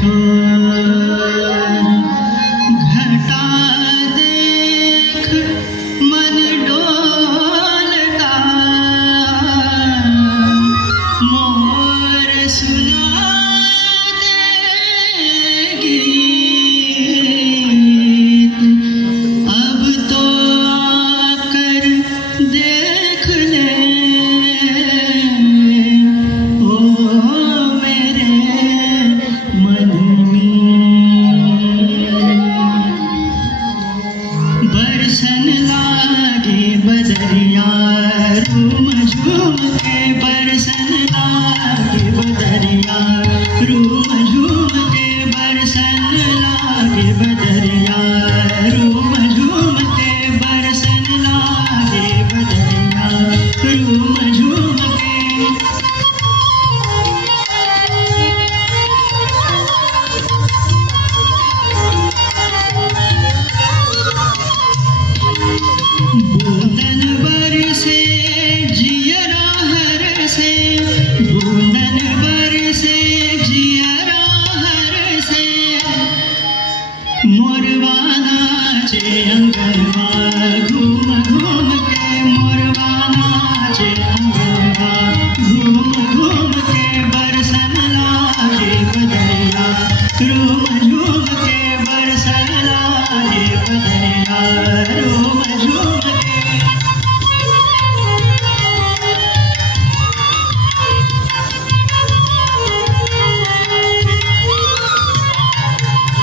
शोर घटा देख मन डोलता मोर सुना देगी अब तो आकर देख ले ओ मेरे मन में बरसन लागे बदरिया रूम झूम के बरसन लागे बदरिया रूम झूम के बरसन लागे बदरिया रूम झूम के बरसन लागे बदरिया रूम झूम के बूंदन बरसे जियरा हरसे बूंदन बरसे जियरा हरसे मोरवा नाचे अंगनवा घूम घूम के मोरवा नाचे अंगनवा घूम घूम के बरसन लागे बदरिया रूम झूम के बरसन लागे बदरिया रूम झूम के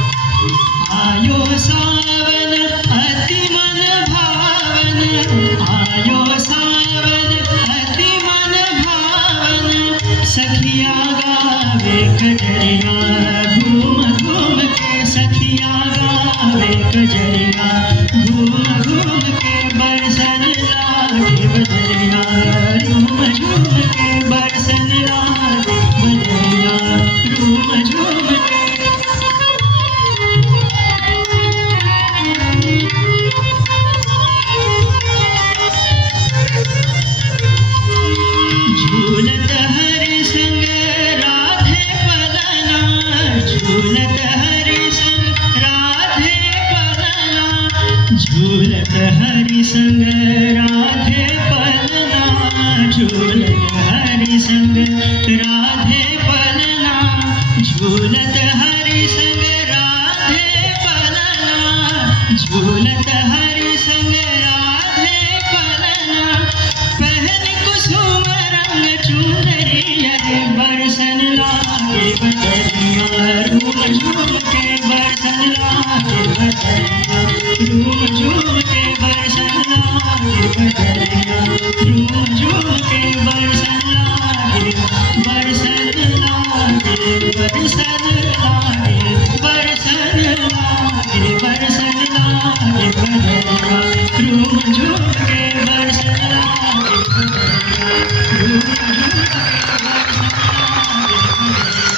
आयो सावन अति मन भावन आयो सावन अति मन भावन सखिया गावे कजरिया घूम घूम के सखिया गावे कजरिया घूम घूम के बरसन लागे बदरिया रूम झूम के बरसन लागे बदरिया रूम झूम के झूलत हरि संग राधे पलना झूलत हरि संग राधे पलना झूलत हरि संग राधे पलना झूलत हरि संग राधे पलना झूलत हरि संग राधे पलना झूलत हरि संग राधे पलना पहन कुसुम रंग चुनरिया बरसन लागे बदरिया रूम झूम के बरसन लागे बदरिया रूम झूम के बरसन लागे बदरिया रूम झूम के बरसन लागे बरसन